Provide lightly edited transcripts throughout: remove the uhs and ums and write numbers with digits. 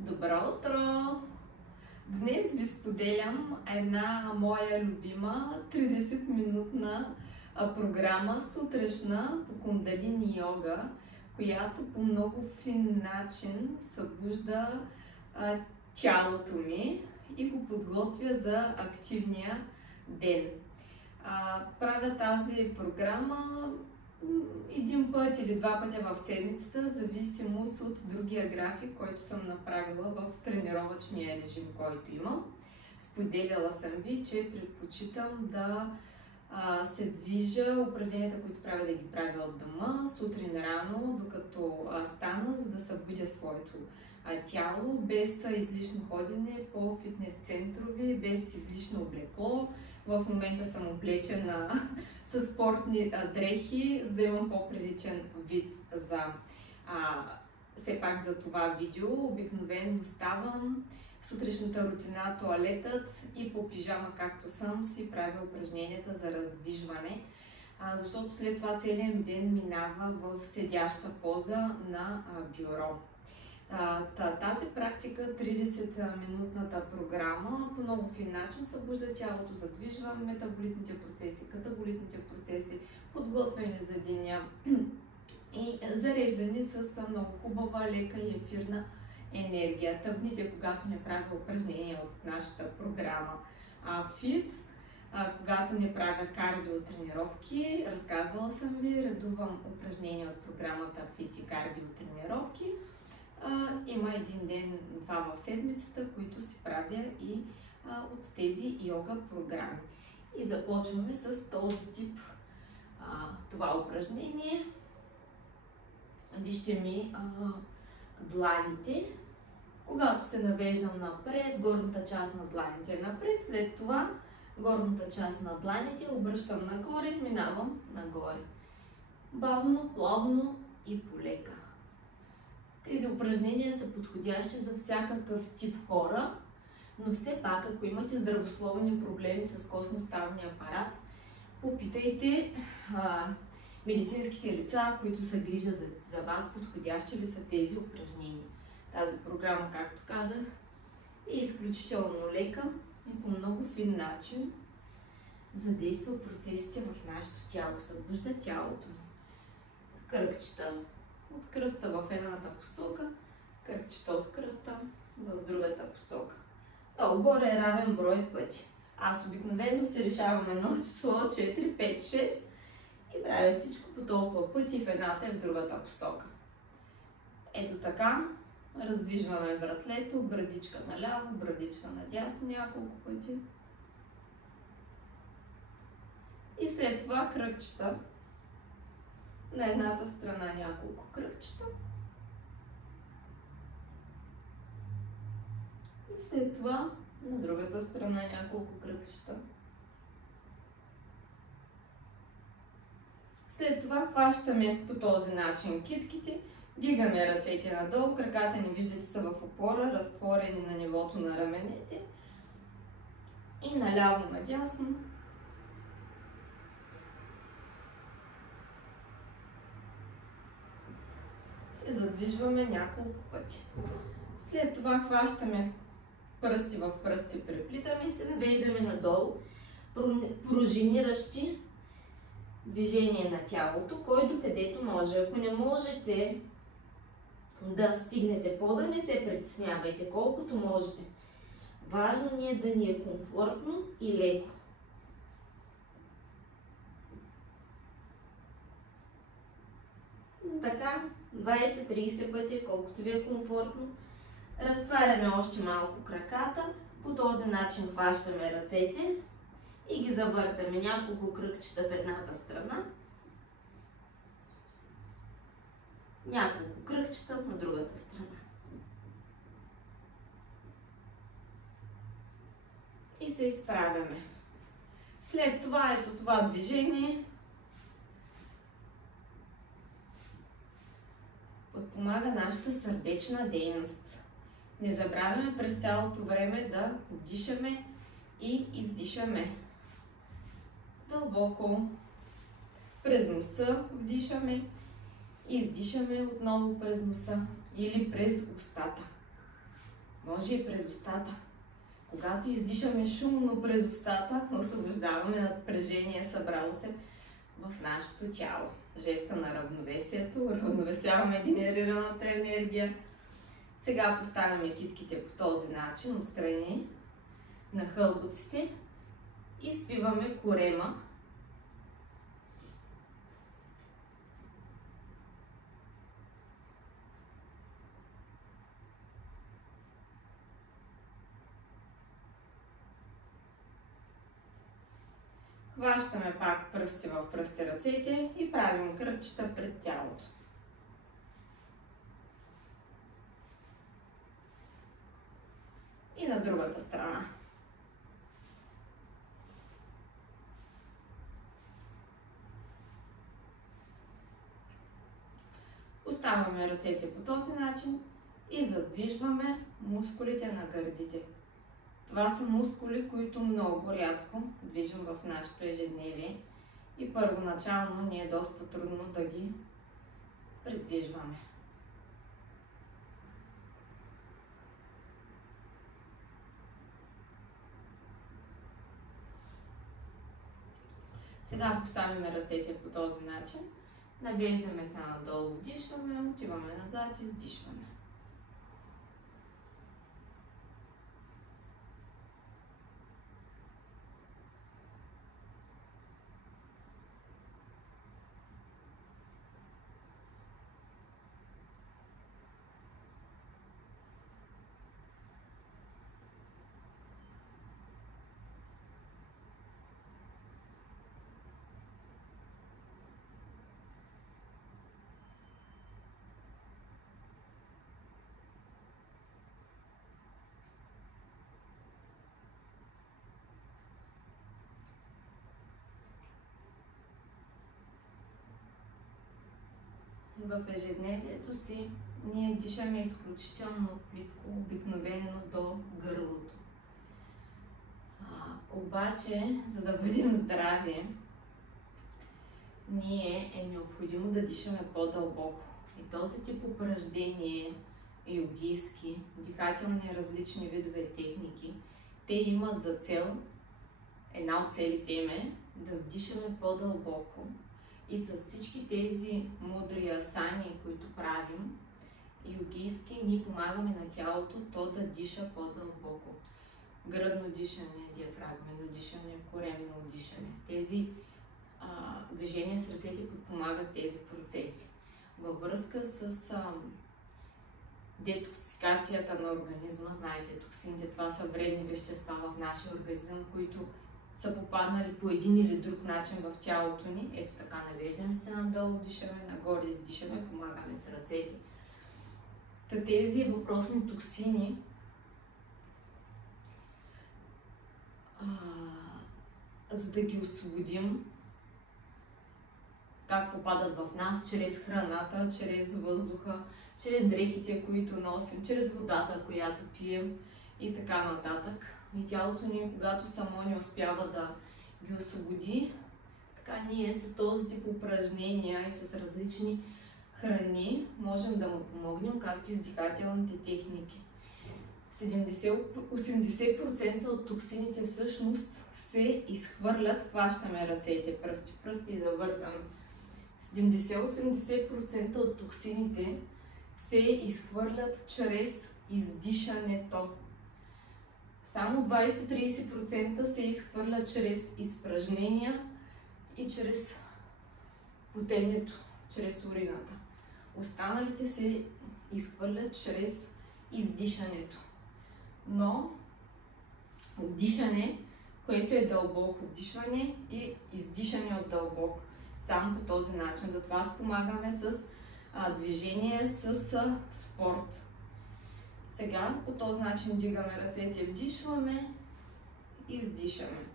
Добро утро! Днес ви споделям една моя любима 30-минутна програма сутрешна по кундалини йога, която по много фин начин събужда тялото ми и го подготвя за активния ден. Правя тази програма един път или два пъти в седмицата, в зависимост от другия график, който съм направила в тренировъчния режим, който имам. Споделяла съм ви, че предпочитам да се движа, упражненията, които правя, да ги правя от дома, сутрин рано, докато стана, за да събудя своето тяло, без излишно ходене по фитнес центрови, без излишно облекло. В момента съм облечена с спортни дрехи, за да имам по-приличен вид за все пак за това видео. Обикновено ставам, сутрешната рутина, тоалетът и по пижама, както съм, си правя упражненията за раздвижване, защото след това целият ми ден минава в седяща поза на бюро. Тази практика, 30-минутната програма, по много фин начин събужда тялото, задвижва метаболитните процеси, катаболитните процеси, подготвяне за деня и зареждане с много хубава, лека и ефирна енергия. Тъпните, когато не правя упражнения от нашата програма FIT, когато не правя кардио тренировки, разказвала съм ви, редувам упражнения от програмата FIT и кардио тренировки. Има един ден-два в седмицата, които си правя и от тези йога програми. И започваме с този тип това упражнение. Вижте ми дланите. Когато се навеждам напред, горната част на дланите е напред, след това горната част на дланите обръщам нагоре, минавам нагоре. Бавно, плавно и полека. Тези упражнения са подходящи за всякакъв тип хора, но все пак, ако имате здравословни проблеми с костно-ставния апарат, попитайте медицинските лица, които се грижат за вас, подходящи ли са тези упражнения. Тази програма, както казах, е изключително лека и по много фин начин задейства процесите в нашето тяло, събужда тялото ни. Кръгчета от кръста в едната посока, кръгчета от кръста в другата посока. Долу-горе е равен брой пъти. Аз обикновено се решавам едно число 4, 5, 6 и правя всичко по толкова пъти в едната и в другата посока. Ето така, раздвижваме вратлето, брадичка наляво, брадичка надясно няколко пъти. И след това кръгчета. На едната страна няколко кръгчета. И след това на другата страна няколко кръгчета. След това хващаме по този начин китките, дигаме ръцете надолу, краката ни виждате са в опора, разтворени на нивото на раменете и наляво надясно. Се задвижваме няколко пъти. След това хващаме пръсти в пръсти, преплитаме и се навеждаме надолу, пружиниращи движение на тялото, кой докъдето може. Ако не можете да стигнете пода, не се притеснявайте, колкото можете. Важно ни е да ни е комфортно и леко. Така, 20-30 пъти, колкото ви е комфортно. Разтваряме още малко краката. По този начин хващаме ръцете и ги завъртаме няколко кръгчета в едната страна. Няколко кръгчета на другата страна. И се изправяме. След това, ето това движение подпомага нашата сърдечна дейност. Не забравяме през цялото време да дишаме и издишаме. Дълбоко през носа вдишаме, издишаме отново през носа или през устата. Може и през устата. Когато издишаме шумно през устата, освобождаваме напрежение, събрало се в нашето тяло. Жеста на равновесието, равновесяваме генерираната енергия. Сега поставяме китките по този начин, отстрани на хълбоците и свиваме корема. Хващаме пак пръсти в пръсти ръцете и правим кръгчета пред тялото. И на другата страна. Поставяме ръцете по този начин и задвижваме мускулите на гърдите. Това са мускули, които много рядко движим в нашето ежедневие и първоначално ни е доста трудно да ги придвижваме. Сега поставяме ръцете по този начин, навеждаме се надолу, вдишваме, отиваме назад, издишваме. В ежедневието си ние дишаме изключително плитко, обикновено до гърлото. Обаче, за да бъдем здрави, ние е необходимо да дишаме по-дълбоко. И този тип упражнение, йогийски, дихателни различни видове техники, те имат за цел, една от целите им е да вдишаме по-дълбоко. И с всички тези мудри асани, които правим, йогийски, ние помагаме на тялото то да диша по-дълбоко. Гръдно дишане, диафрагмено дишане, коремно дишане. Тези движения с ръцете подпомагат тези процеси. Във връзка с детоксикацията на организма, знаете, токсините, това са вредни вещества в нашия организъм, които са попаднали по един или друг начин в тялото ни. Ето така, навеждаме се надолу, дишаме, нагоре издишаме, помагаме с ръцете. Тези въпросни токсини за да ги освободим, как попадат в нас, чрез храната, чрез въздуха, чрез дрехите, които носим, чрез водата, която пием и така нататък. И тялото ни, когато само не успява да ги освободи, така ние с този тип упражнения и с различни храни можем да му помогнем, както и с дихателните техники. 80% от токсините всъщност се изхвърлят, хващаме ръцете пръсти в пръсти и завъртаме. 70-80% от токсините се изхвърлят чрез издишането. Само 20-30% се изхвърлят чрез изпражнения и чрез потенето, чрез урината. Останалите се изхвърлят чрез издишането. Но дишане, което е дълбоко вдишване и издишане от дълбоко. Само по този начин. Затова спомагаме с движение, с спорт. Сега по този начин дигаме ръцете, вдишваме и издишаме.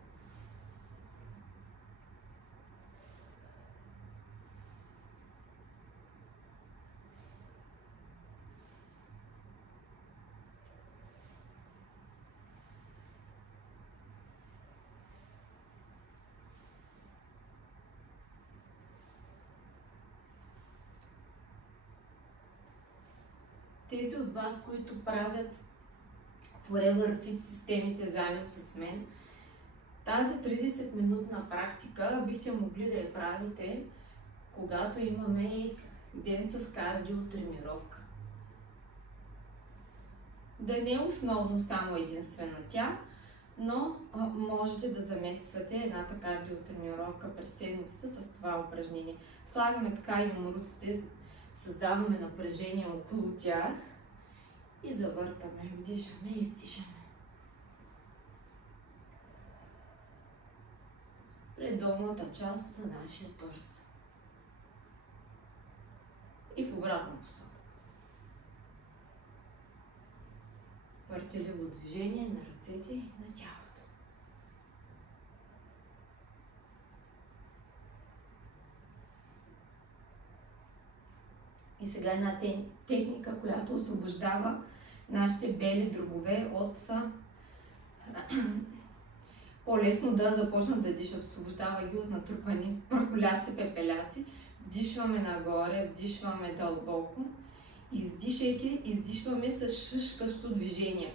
Тези от вас, които правят Forever Fit системите заедно с мен. Тази 30-минутна практика бихте могли да я правите, когато имаме ден с кардио тренировка. Да не е основно само единствена тя, но можете да замествате едната кардиотренировка през седмицата с това упражнение. Слагаме така юмруците, създаваме напрежение около тях и завъртаме, вдишаме и издишаме. Пред долната част на нашия торс. И в обратна посока. Въртеливо движение на ръцете и на тялото. И сега една техника, която освобождава нашите бели дробове от по-лесно да започнат да дишат. Освобождава ги от натрупани прахоляци, пепеляци. Вдишваме нагоре, вдишваме дълбоко. Издишайки, издишваме с шишкащо движение.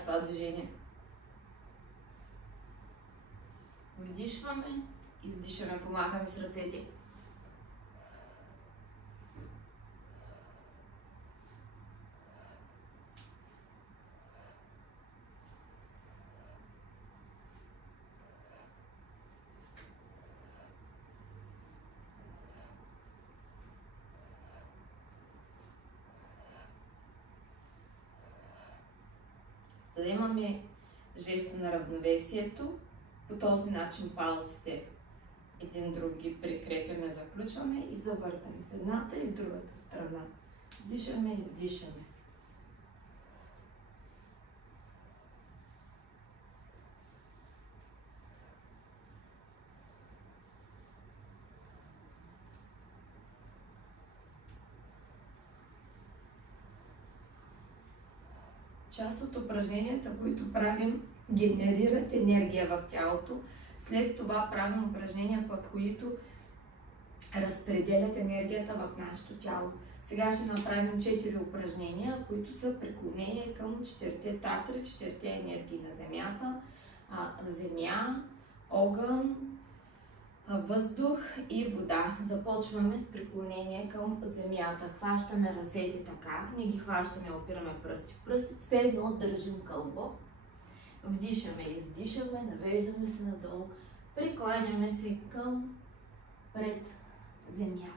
Това движение. Вдишваме, издишаме, помагаме с ръцете. За да имаме жеста на равновесието, по този начин палците един друг ги прикрепяме, заключваме и завъртаме в едната и в другата страна. Дишаме и издишаме. Част от упражненията, които правим, генерират енергия в тялото. След това правим упражнения, пък, които разпределят енергията в нашето тяло. Сега ще направим 4 упражнения, които са преклонение към 4 татри, 4 енергии на земята. Земя, огън, въздух и вода. Започваме с преклонение към земята. Хващаме ръцете така, не ги хващаме, опираме пръсти в пръсти, все едно държим кълбо. Вдишаме, издишаме, навеждаме се надолу, прекланяме се към пред земята.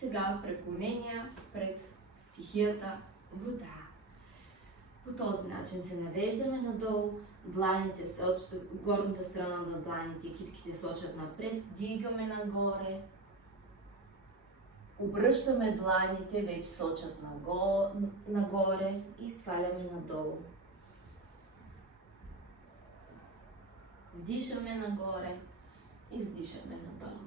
Сега преклонения пред стихията вода. По този начин се навеждаме надолу, дланите сочат, горната страна на дланите, китките сочат напред, дигаме нагоре, обръщаме дланите, вече сочат нагоре и сваляме надолу. Вдишаме нагоре, издишаме надолу.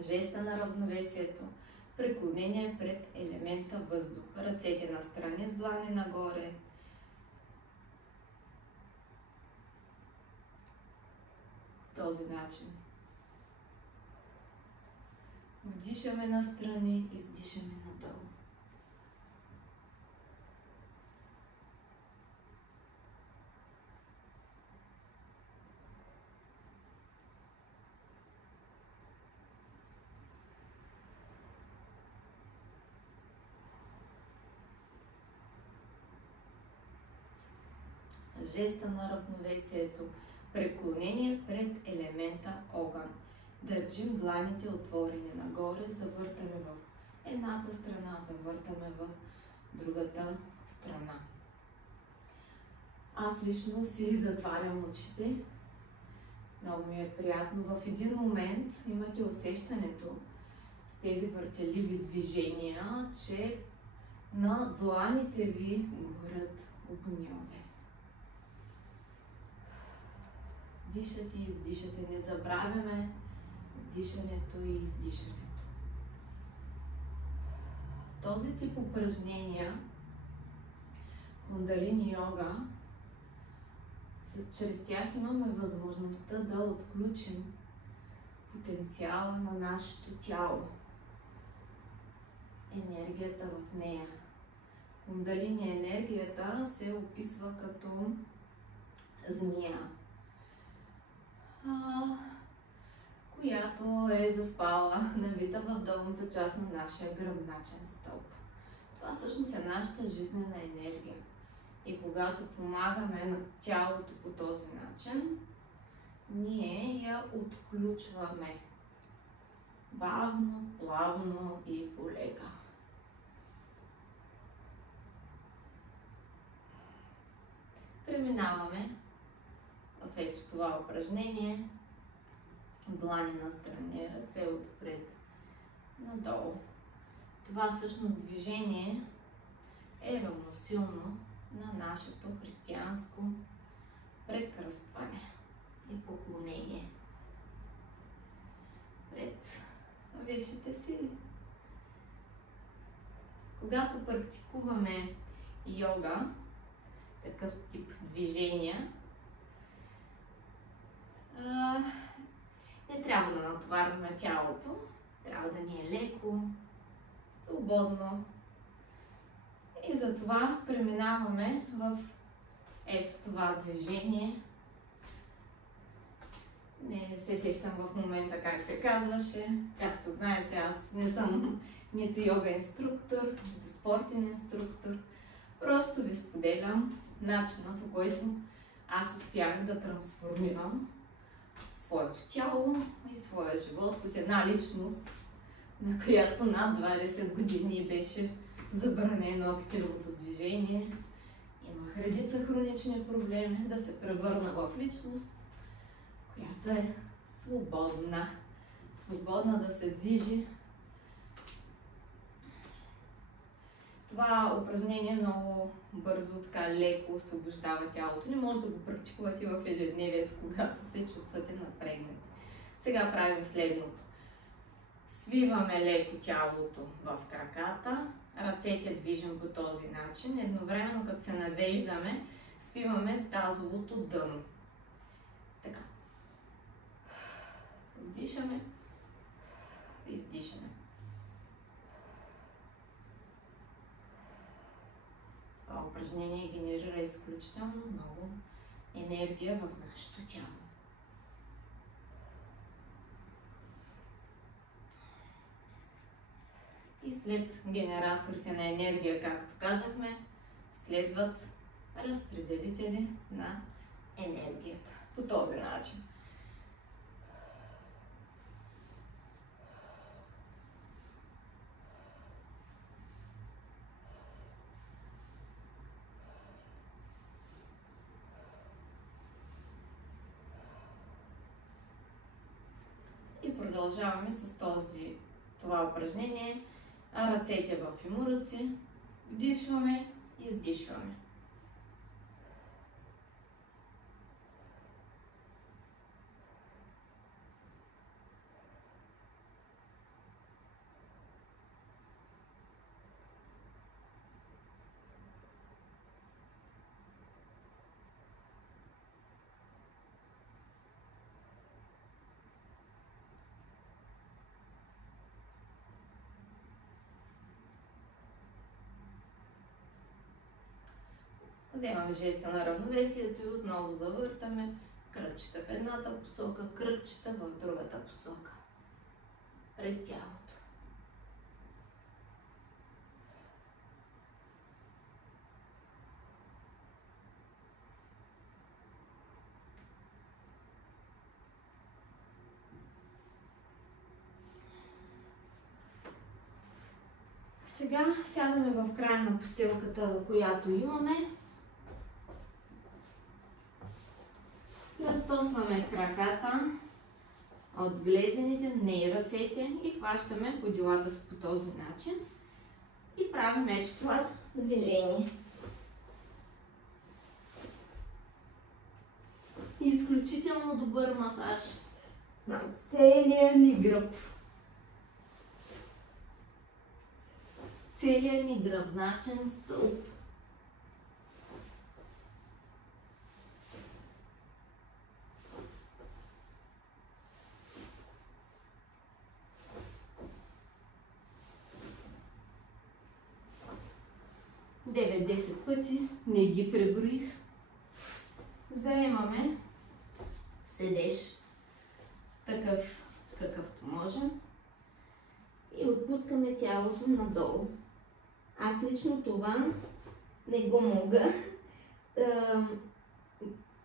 Жеста на равновесието, преклонение пред елемента въздух. Ръцете настрани с длани нагоре. Този начин. Вдишаме настрани, издишаме надолу. Жеста на равновесието. Преклонение пред елемента огън. Държим дланите отворени нагоре, завъртаме в едната страна, завъртаме в другата страна. Аз лично си затварям очите. Много ми е приятно. В един момент имате усещането с тези въртеливи движения, че на дланите ви горят огньове. Дишате и издишате. Не забравяме дишането и издишането. Този тип упражнения, кундалини йога, чрез тях имаме възможността да отключим потенциала на нашето тяло, енергията в нея. Кундалини енергията се описва като змия, която е заспала, навита в долната част на нашия гръбначен стълб. Това всъщност е нашата жизнена енергия. И когато помагаме на тялото по този начин, ние я отключваме бавно, плавно и полека. Преминаваме в ето това упражнение. Длани настрани, ръце отпред надолу. Това всъщност движение е равносилно на нашето християнско прекръстване и поклонение пред висшите сили. Когато практикуваме йога, такъв тип движения, не трябва да натоварваме тялото, трябва да ни е леко, свободно. И затова преминаваме в ето това движение. Не се сещам в момента как се казваше. Както знаете, аз не съм нито йога инструктор, нито спортен инструктор. Просто ви споделям начина, по който аз успях да трансформирам своето тяло и своя живот от една личност, на която над 20 години беше забранено активното движение. Имах редица хронични проблеми, да се превърна в личност, която е свободна. Свободна да се движи. Това упражнение много бързо, така леко освобождава тялото. Не може да го практикувате в ежедневието, когато се чувствате напрегнати. Сега правим следното. Свиваме леко тялото в краката, ръцете движим по този начин. Едновременно, като се навеждаме, свиваме тазовото дъно. Така. Вдишаме, издишаме. Това упражнение генерира изключително много енергия в нашето тяло. И след генераторите на енергия, както казахме, следват разпределители на енергията. По този начин. И продължаваме с това упражнение. Ръцете в фемуруци. Вдишваме и издишваме. Вземаме жеста на равновесието и отново завъртаме. Кръгчета в едната посока, кръгчета в другата посока. Пред тялото. Сега сядаме в края на постилката, която имаме. Разтосваме краката от глезените, не и ръцете, и хващаме подилата си по този начин. И правим ето това движение. Изключително добър масаж на целия ни гръб. Целият ни гръбначен стълб. Девет-десет пъти, не ги преброих. Заемаме седеж, такъв какъвто можем, и отпускаме тялото надолу. Аз лично това не го мога.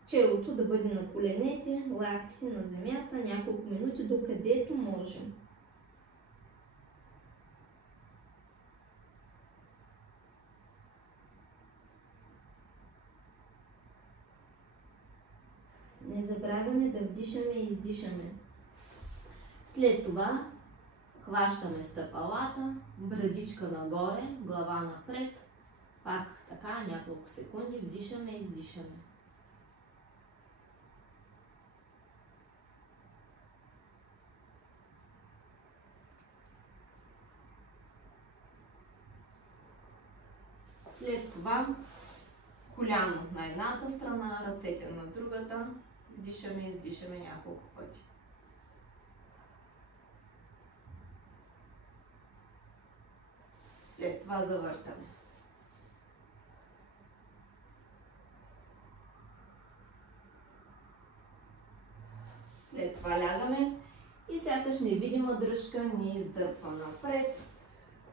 Челото да бъде на коленете, лактите на земята, няколко минути, докъдето можем. Не забравяме да вдишаме и издишаме. След това хващаме стъпалата, брадичка нагоре, глава напред. Пак така, няколко секунди, вдишаме и издишаме. След това коляно на едната страна, ръцете на другата. Дишаме и издишаме няколко пъти. След това завъртаме. След това лягаме и сякаш невидима дръжка ни издърпва напред,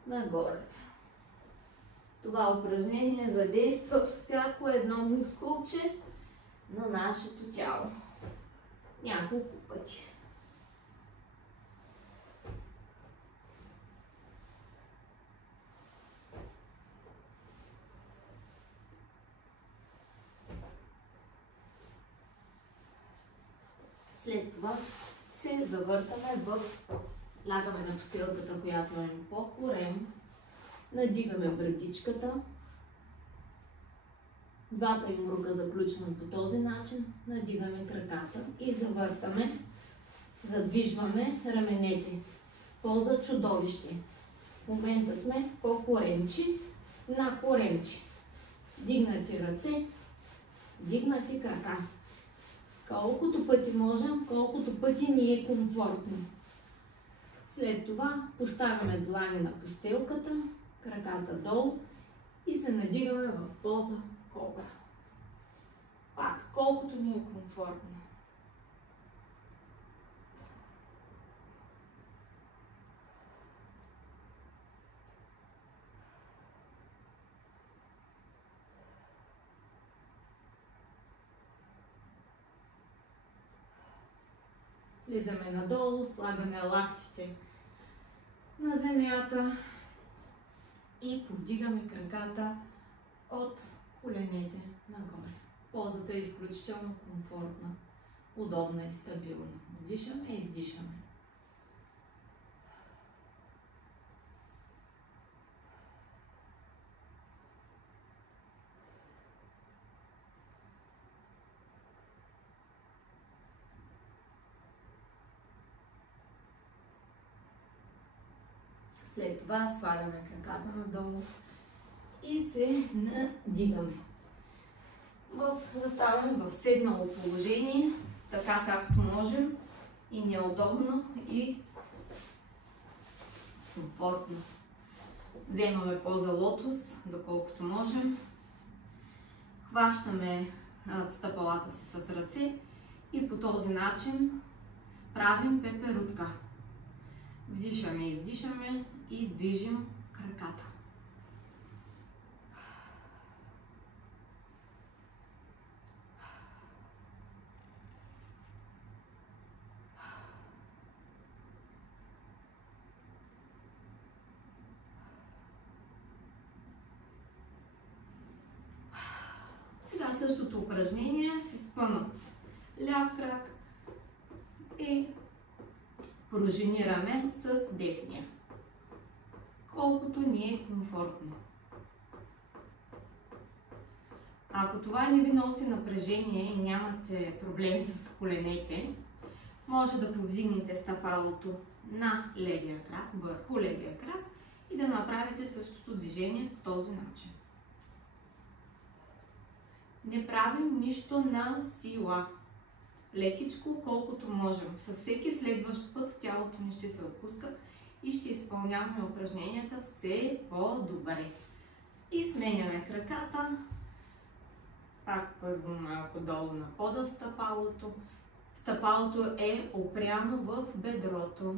нагоре. Това упражнение задейства всяко едно мускулче на нашето тяло. Няколко пъти. След това се завъртаме лягаме на постелката, която е по корем. Надигаме брадичката. Двата юмрука заключваме по този начин. Надигаме краката и завъртаме. Задвижваме раменете. Поза чудовище. В момента сме по коремчи на коремчи. Дигнати ръце, дигнати крака. Колкото пъти можем, колкото пъти ни е комфортно. След това поставяме длани на постелката, краката долу и се надигаме в поза кобра. Пак, колкото ни е комфортно. Слизаме надолу, слагаме лактите на земята и повдигаме краката от коленете нагоре. Позата е изключително комфортна, удобна и стабилна. Дишаме и издишаме. След това сваляме краката надолу и се надигаме. Заставаме в седнало положение, така както можем, и неудобно, и комфортно. Вземаме поза лотос, доколкото можем. Хващаме стъпалата си с ръце и по този начин правим пеперутка. Вдишаме, издишаме и движим краката. Сега същото упражнение си спънат ляв крак и пружинираме с десния, колкото ни е комфортно. Ако това не ви носи напрежение и нямате проблеми с коленете, може да повдигнете стъпалото на левия крак, върху левия крак и да направите същото движение по този начин. Не правим нищо на сила. Лекичко, колкото можем. Със всеки следващ път тялото ни ще се отпуска и ще изпълняваме упражненията все по-добре. И сменяме краката. Пак първо малко долу на пода стъпалото. Стъпалото е опряно в бедрото.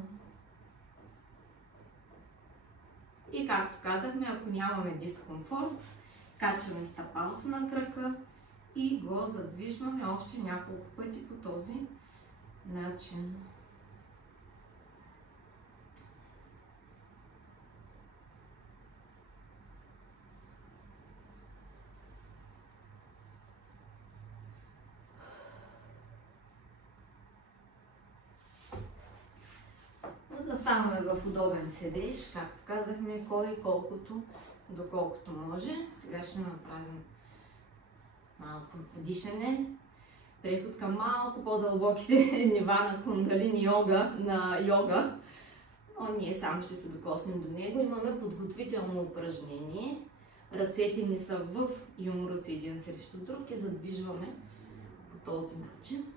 И както казахме, ако нямаме дискомфорт, качваме стъпалото на крака и го задвижваме още няколко пъти по този начин. Заставаме в удобен седеж, както казахме, кой колкото, доколкото може. Сега ще направим малко дишане, преход към малко по-дълбоките нива на кундалини йога, но ние само ще се докоснем до него. Имаме подготвително упражнение. Ръцете ни са в юмруци един срещу друг и задвижваме по този начин.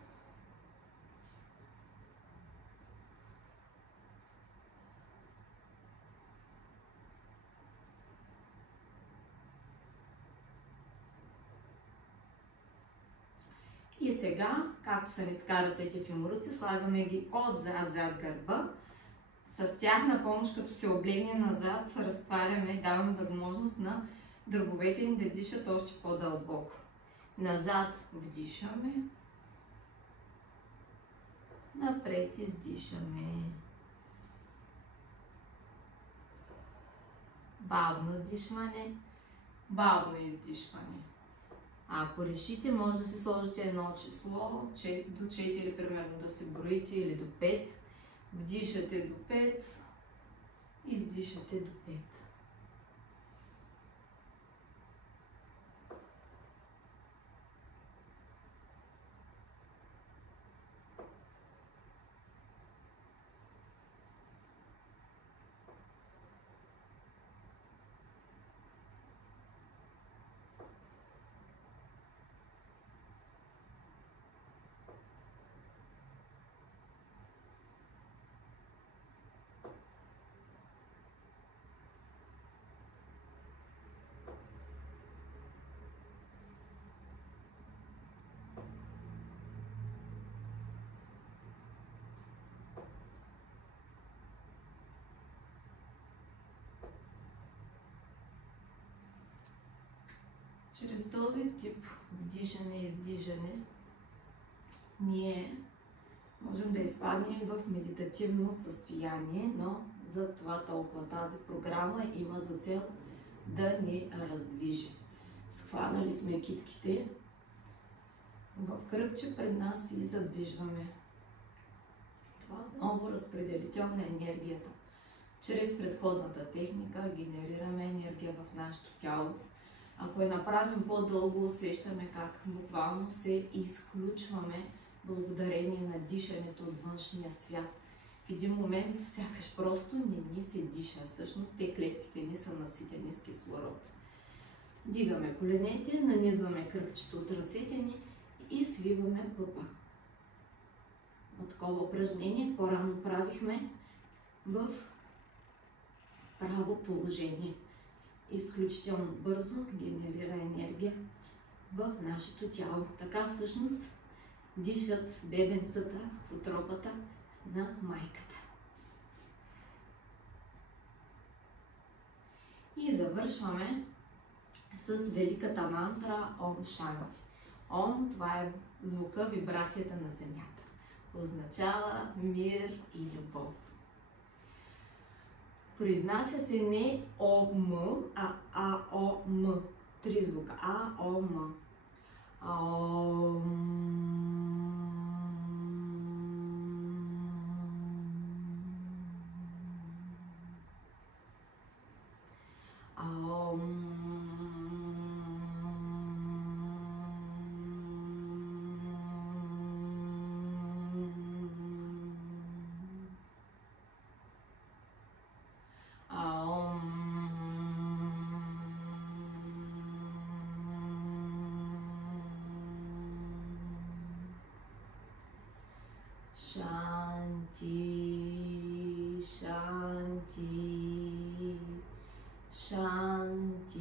И сега, както са ни така ръцете в юмруци, слагаме ги отзад зад гърба. С тях на помощ, като се облегнем назад, разтваряме и даваме възможност на дробовете ни да дишат още по-дълбоко. Назад вдишаме, напред издишаме. Бавно дишване, бавно издишване. Ако решите, може да си сложите едно число, до 4 примерно да се броите или до 5. Вдишате до 5, издишате до 5. Чрез този тип вдишане и издишане ние можем да изпаднем в медитативно състояние, но за това толкова тази програма има за цел да ни раздвижи. Схванали сме китките в кръгче пред нас и задвижваме. Това отново разпределител на енергията. Чрез предходната техника генерираме енергия в нашето тяло. Ако я направим по-дълго, усещаме как буквално се изключваме благодарение на дишането от външния свят. В един момент сякаш просто не ни се диша. Всъщност те клетките ни са наситени с кислород. Дигаме коленете, нанизваме кръгчето от ръцете ни и свиваме пъпа. Такова упражнение по-рано правихме в право положение. Изключително бързо генерира енергия в нашето тяло. Така всъщност дишат бебенцата в утробата на майката. И завършваме с великата мантра Ом Шанти. Ом, това е звука, вибрацията на земята. Означава мир и любов. Произнася се не Ом, а А-О-М. Три звука. А-О-М. Shanti, Shanti, Shanti.